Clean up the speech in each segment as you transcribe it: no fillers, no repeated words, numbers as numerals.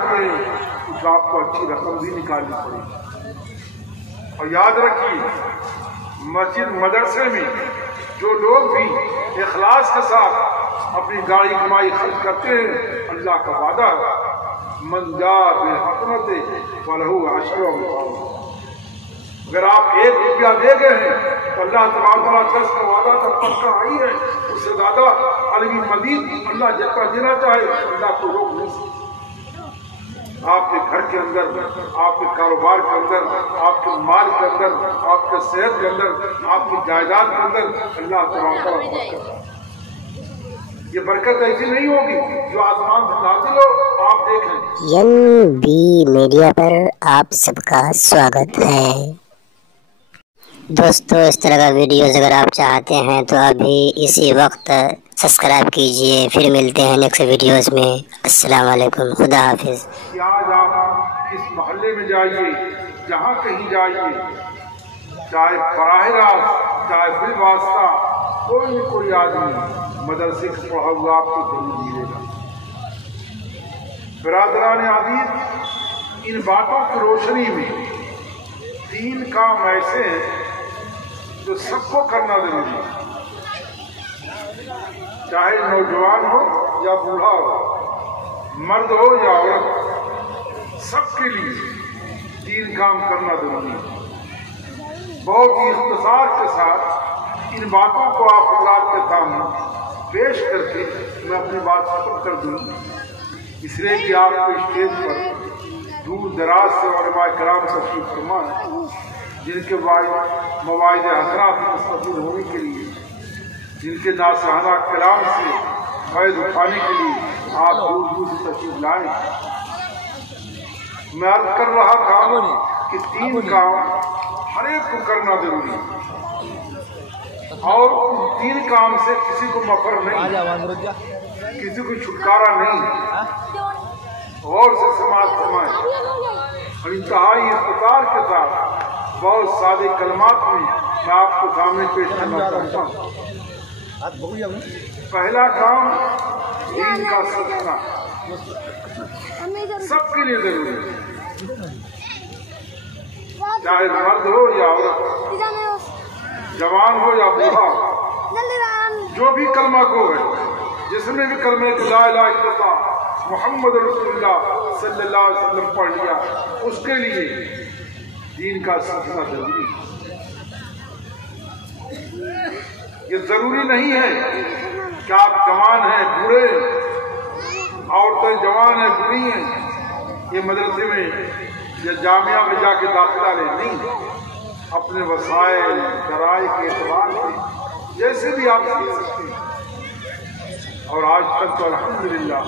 तो आपको अच्छी रकम भी निकालनी पड़ेगी। और याद रखिए, मस्जिद मदरसे में जो लोग भी इखलास के साथ अपनी गाड़ी कमाई खर्च करते हैं, अल्लाह का वादा मन जा बिलहसनत फलहु अशरु अम्सालुहा। अगर आप 1 रुपया दे गए हैं तो अल्लाह तबारक व तआला 10 का वादा तो पक्का ही है, उससे ज्यादा अलवी मजीद अल्लाह जितना देना चाहे अल्लाह को रोक नहीं सकता। आपके घर के अंदर, आपके कारोबार के अंदर, आपके माल के अंदर, आपके सेहत के अंदर, आपकी जायदाद के अंदर अल्लाह तबारक व तआला बरकत। ये बरकत ऐसी नहीं होगी जो आसमान से नाज़िल हो। आप देखें, NB मीडिया पर आप सबका स्वागत है। दोस्तों, इस तरह का वीडियोस अगर आप चाहते हैं तो अभी इसी वक्त सब्सक्राइब कीजिए। फिर मिलते हैं नेक्स्ट वीडियोस में। अस्सलाम वालेकुम, खुदा हाफिज। आज आप इस मोहल्ले में जाइए, जहाँ कहीं जाइए, चाहे बराह रास्त चाहे बिल वास्ता, कोई न कोई आदमी मदरसे का पढ़ा हुआ आपको जरूर मिलेगा। बिरादरान आदीद, इन बातों की रोशनी में 3 काम ऐसे हैं जो सबको करना जरूरी है, चाहे नौजवान हो या बूढ़ा हो, मर्द हो या औरत, सबके लिए 3 काम करना जरूरी है। बहुत ही इख्तिसार के साथ इन बातों को आप हज़रात के सामने पेश करके मैं अपनी बात खत्म कर दूँ, इसलिए कि आपको स्टेज पर दूर दराज से उलमा किराम तशरीफ फरमा है, जिनके मवाइद हसनात मुस्तफ़ीद होने के लिए, जिनके नासहाना कलाम से फैज़ उठाने के लिए आप दूर दूर से तशरीफ लाए। मैं अर्ज कर रहा था कि 3 काम हर एक को करना जरूरी है, और उन 3 काम से किसी को मफर नहीं, किसी को छुटकारा नहीं। गौर से समाज फरमाए और इंतहाई इख्तिसार के साथ बहुत सादे कलमात में मैं आपको सामने पेश करना चाहता हूँ। पहला काम दीन का सीखना सबके लिए जरूरी है, चाहे मर्द हो या औरत, जवान हो या बूढ़ा, जो भी कलमा को है, जिसने भी कलमे ला इलाहा इल्लल्लाह मोहम्मद रसूलुल्लाह सल्लल्लाहु अलैहि वसल्लम पढ़ लिया, उसके लिए दीन का सीखना जरूरी है। ये जरूरी नहीं है कि आप जवान हैं बूढ़े, औरतें जवान हैं बुरी हैं, ये मदरसे में या जामिया में जाके दाखिला ले, नहीं। अपने वसाइल शराइ के एतबार से जैसे भी आप सीख सकते हैं। और आज तक तो अल्हम्दुलिल्लाह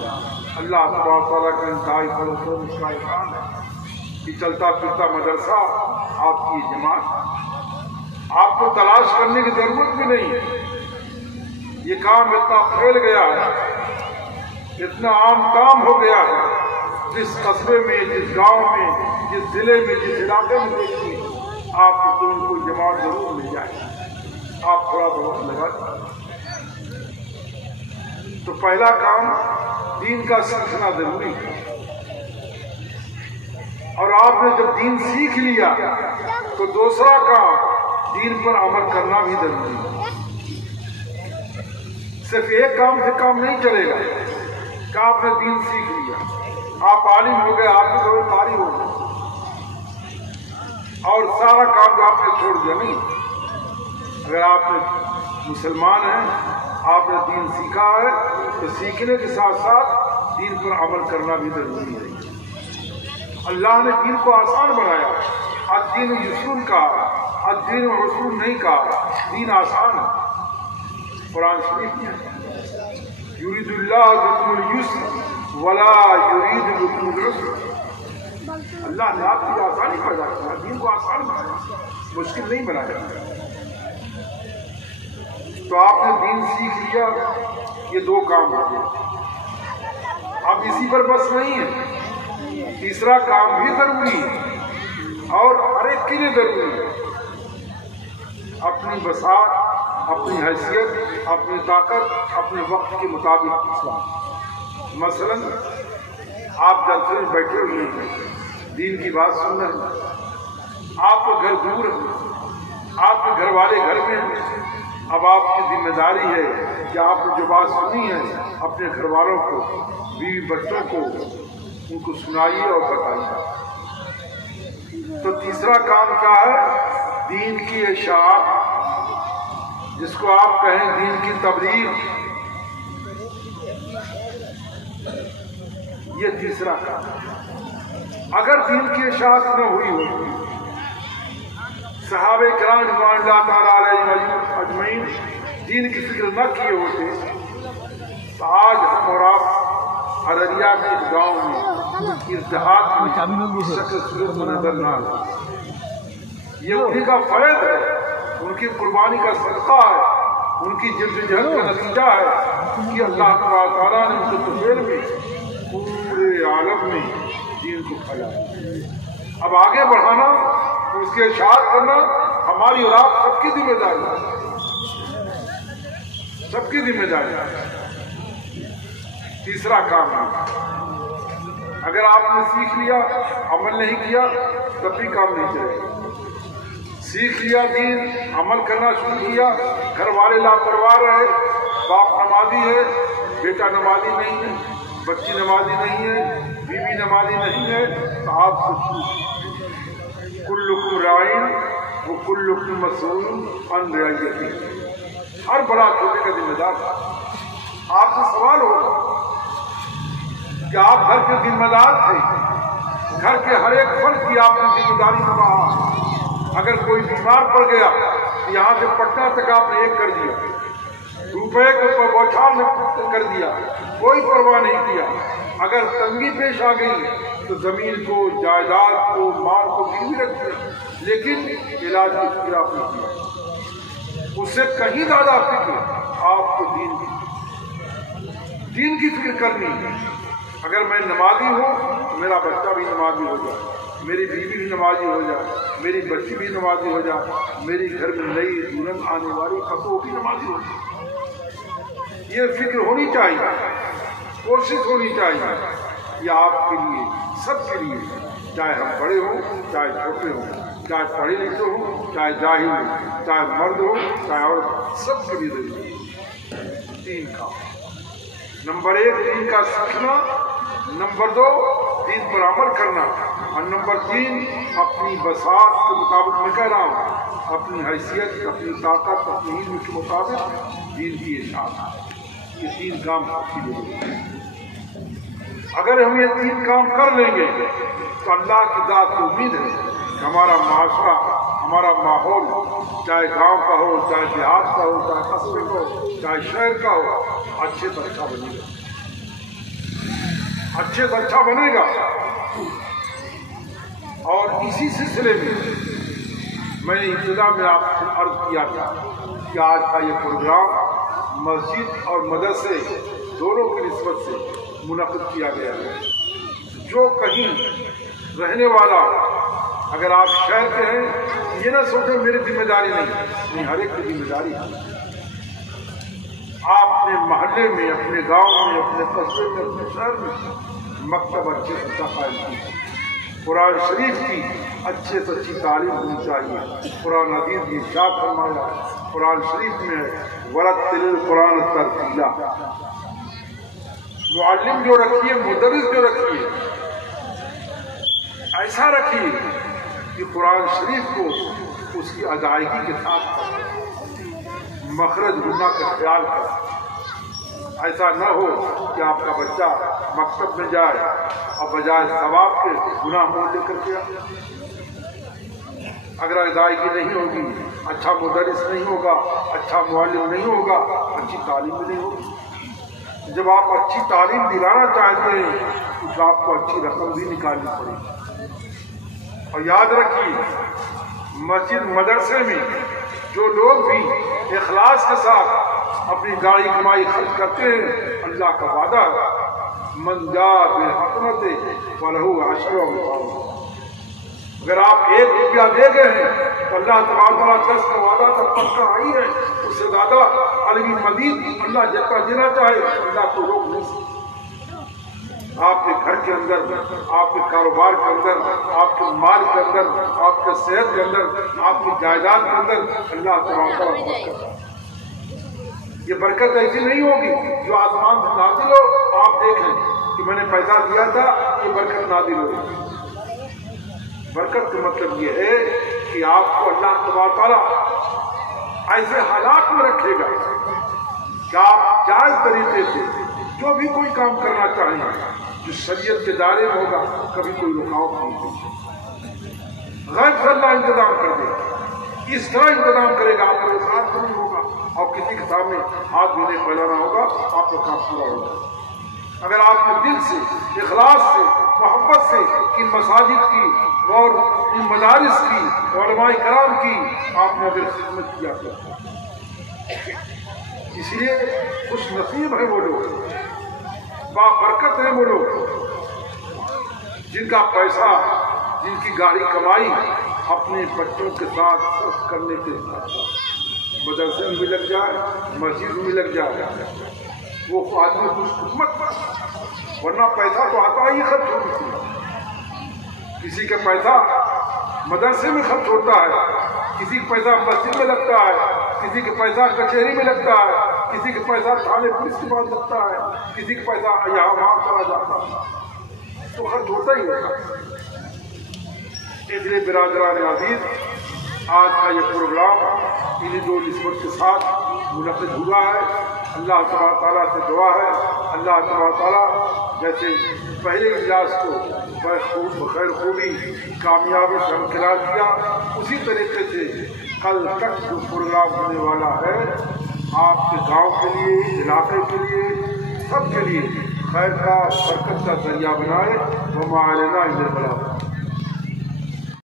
अल्लाह तबारक व तआला का इंतहाई फज़ल और उसका एहसान है कि चलता फिरता मदरसा, आपकी जमात, आपको तलाश करने की जरूरत भी नहीं है। ये काम इतना फैल गया है, इतना आम काम हो गया है, जिस कस्बे में, जिस गांव में, जिस जिले में, जिस इलाके में देखिए, आपको कोई न कोई जमात जरूर मिल जाए। आप थोड़ा बहुत लगा। तो पहला काम दीन का सीखना जरूरी है, और आपने जब दीन सीख लिया तो दूसरा काम दीन पर अमल करना भी जरूरी है। सिर्फ एक काम से काम नहीं चलेगा कि आपने दीन सीख लिया, आप आलिम हो गए, आपकी थोड़ी कारी हो गई और सारा काम आपने छोड़ दिया, नहीं। अगर आप मुसलमान हैं, आपने दीन सीखा है, तो सीखने के साथ साथ दीन पर अमल करना भी जरूरी है। अल्लाह ने दीन को आसान बनाया। अद्दीन युस्रुन का, अद्दीन उसरुन नहीं कहा, दीन आसान है। कुरान शरीफ में युरीदुल्लाहु बिकुमुल युस्र वला युरीदु बिकुमुल उस्र, अल्लाह ने आपकी आसानी पैदा किया, दीन को आसान बनाया, मुश्किल नहीं बनाया। तो आपने दीन सीख लिया, ये 2 काम हो गए। अब इसी पर बस नहीं है, तीसरा काम भी जरूरी है और हर एक के लिए जरूरी है। अपनी बसात, अपनी हैसियत, अपनी ताकत, अपने वक्त के मुताबिक इस्लाम। मसलन आप जलसे में बैठे हुए हैं, दीन की बात सुन रहे हैं, आपका घर दूर है, आपके घर वाले घर में हैं। अब आपकी जिम्मेदारी है कि आपने जो बात सुनी है अपने घर वालों को, बीवी बच्चों को, उनको सुनाइए और बताइए। तो तीसरा काम क्या है? दीन की इशाअत, जिसको आप कहें दीन की तबलीग, ये तीसरा काम। अगर दीन की इशाअत न हुई होती, सहाबे किराम रिज़वानुल्लाह ताला अलैहिम अजमईन दीन की फिक्र न किए होते, तो आज हम और आप अररिया के गांव में इस देहात में शक्ल सूरत में नजर न आते। ये उन्हीं का फैज़ है, उनकी कुर्बानी का सदका है, उनकी जिद्दोजहद का नतीजा है कि अल्लाह ताला ने उनके तफसील में पूरे आलम में दीन को फैलाया। अब आगे बढ़ाना, उसके इशाअत करना हमारी और आप सबकी जिम्मेदारी है, सबकी जिम्मेदारी है। तीसरा काम है, अगर आपने सीख लिया, अमल नहीं किया, तब भी काम नहीं चलेगा। सीख लिया दीन, अमल करना शुरू किया, घर वाले लापरवाह रहे, बाप नमाजी है, बेटा नमाजी नहीं है, बच्ची नमाजी नहीं है, बीवी नमाजी नहीं है, तो आपसे कुल्लुकुम राइन वो कुल्लुकुम मसऊलुन अन रइयतिही। हर बड़ा छोटे का जिम्मेदार आपसे सवाल होगा कि आप घर के जिम्मेदार थे, घर के हर एक फर्द की आपने जिम्मेदारी निभाई। अगर कोई बीमार पड़ गया तो यहाँ से पटना तक आपने एक कर दिया, रुपए को बौछार में कर दिया, कोई परवाह नहीं किया। अगर तंगी पेश आ गई तो जमीन को, जायदाद को, माल को गिरवी रख दिया, लेकिन इलाज की फिक्र आपने किया। उससे कहीं ज्यादा फिक्र आपको दीन की फिक्र करनी है। अगर मैं नमाजी हूँ तो मेरा बच्चा भी नमाजी हो जाए, मेरी बीवी भी नमाजी हो जाए, मेरी बच्ची भी नमाजी हो जाए, मेरी घर में नई दुल्हन आने वाली वो भी नमाजी हो जाए। ये फिक्र होनी चाहिए, कोशिश होनी चाहिए। ये आपके लिए, सबके लिए, चाहे हम बड़े हों, चाहे छोटे हों, चाहे पढ़े लिखे हों, चाहे जाहिल हों, चाहे मर्द हो, चाहे औरत, सबके लिए जरूरी है। तीन काम। नंबर 1 दीन का सीखना, नंबर 2 दीन पर अमल करना, और नंबर 3 अपनी बसात के मुताबिक, मैं कह रहा हूँ अपनी हैसियत, अपनी ताकत, अपनी इल्म के मुताबिक दीन की इशाअत। ये 3 काम आपकी जरूरी है। अगर हम ये 3 काम कर लेंगे तो अल्लाह की ज़ात को उम्मीद है कि हमारा माशरा, हमारा माहौल, चाहे गांव का हो, चाहे देहात का हो, चाहे कस्बे का हो, चाहे शहर का हो, अच्छे से अच्छा बनेगा, अच्छे से अच्छा बनेगा। और इसी सिलसिले में मैंने इब्तिदा में आपसे अर्ज किया था कि आज का ये प्रोग्राम मस्जिद और मदरसे दोनों की निस्बत से मुनक़िद किया गया है। जो कहीं रहने वाला, अगर आप शहर के हैं, ये ना सोचें मेरी जिम्मेदारी नहीं, हर एक की जिम्मेदारी है। आप अपने मोहल्ले में, अपने गांव में, अपने कस्बे में, अपने शहर में मकतब अच्छे से अच्छा कायम कीजिए। कुरान शरीफ की अच्छे से अच्छी तालीम होनी चाहिए। कुरान हदीस की इरशाद फरमाया, कुरान शरीफ में वरत्तिल कुरान तरतीला। मुअल्लिम जो रखिए, मुदर्रिस जो रखिए, ऐसा रखिए कि कुरान शरीफ को उसकी अदायगी के साथ मखरज गुना का ख्याल करें। ऐसा न हो कि आपका बच्चा मकतब में जाए और बजाय सवाब के गुनाह मोल लेकर के आए। अगर अदायगी नहीं होगी, अच्छा मुदर्रिस नहीं होगा, अच्छा मुअल्लिम नहीं होगा, अच्छी तालीम नहीं होगी। जब आप अच्छी तालीम दिलाना चाहते हैं तो आपको अच्छी रकम भी निकालनी पड़ेगी। और याद रखिए, मस्जिद मदरसे में जो लोग भी इखलास के साथ अपनी गाड़ी कमाई खर्च करते हैं, अल्लाह का वादा है, मन जा बिलहसनत फलहु अशरु अम्सालुहा। अगर आप 1 रुपया दे गए हैं तो अल्लाह तबारक व तआला 10 का वादा तो पक्का ही है, उससे ज्यादा अलवी मजीद अल्लाह जितना देना चाहे अल्लाह को रोक नहीं सकता। आपके घर के अंदर, आपके कारोबार के अंदर, आपके माल के अंदर, आपके सेहत के अंदर, आपकी जायदाद के अंदर अल्लाह तबारक व तआला ये बरकत ऐसी नहीं होगी जो आसमान से नाजिल हो। आप देखें कि मैंने पैसा दिया था, ये बरकत नाजिल होगी। बरकत का मतलब ये है कि आपको अल्लाह तबारक व तआला ऐसे हालात में रखेगा कि आप जायज तरीके से जो भी कोई काम करना चाहेंगे, जो शरीयत के दायरे में होगा, कभी कोई रुकावट नहीं होगी। गैब से अल्लाह इंतजाम कर देगा, इस तरह इंतजाम करेगा, आपको साथ नहीं होगा और किसी के सामने हाथ भी नहीं फैलाना होगा, आपका काम पूरा होगा। अगर आपने दिल से, इखलास से, मोहब्बत से इन मसाजिद की और इन मदारिस की, उलमाए कराम की आपने अगर खिदमत किया तो इसलिए खुश नसीब है वो लोग, बाबरकत है वो लोग जिनका पैसा, जिनकी गाड़ी कमाई अपने बच्चों के साथ खर्च करने के साथ मदरसे में भी लग जाए, मस्जिद में भी लग जाए, वो आदमी खुशकिस्मत। वरना पैसा तो आता ही खर्च होती है। किसी का पैसा मदरसे में खर्च होता है, किसी का पैसा मस्जिद में लगता है, किसी का पैसा कचहरी में लगता है, किसी का पैसा थाने पुलिस के पास लगता है, किसी का पैसा यहाँ वहाँ चला जाता है, तो खर्च होता ही होता है। इसलिए बिरादरान अज़ीज़, आज का ये प्रोग्राम इन्हीं दो निस्बत के साथ मुनक़िद हुआ है। अल्लाह तबारक तआला से दुआ है, अल्लाह तबारक तआला जैसे पहले इजलास को बखैर खूबी कामयाबी से हमकिरार किया, उसी तरीके से कल तक जो प्रोग्राम होने वाला है आपके गांव के लिए, इलाके के लिए, सब के लिए खैर का, बरकत का जरिया बनाए। वमा अलैना इल्लल बलाग।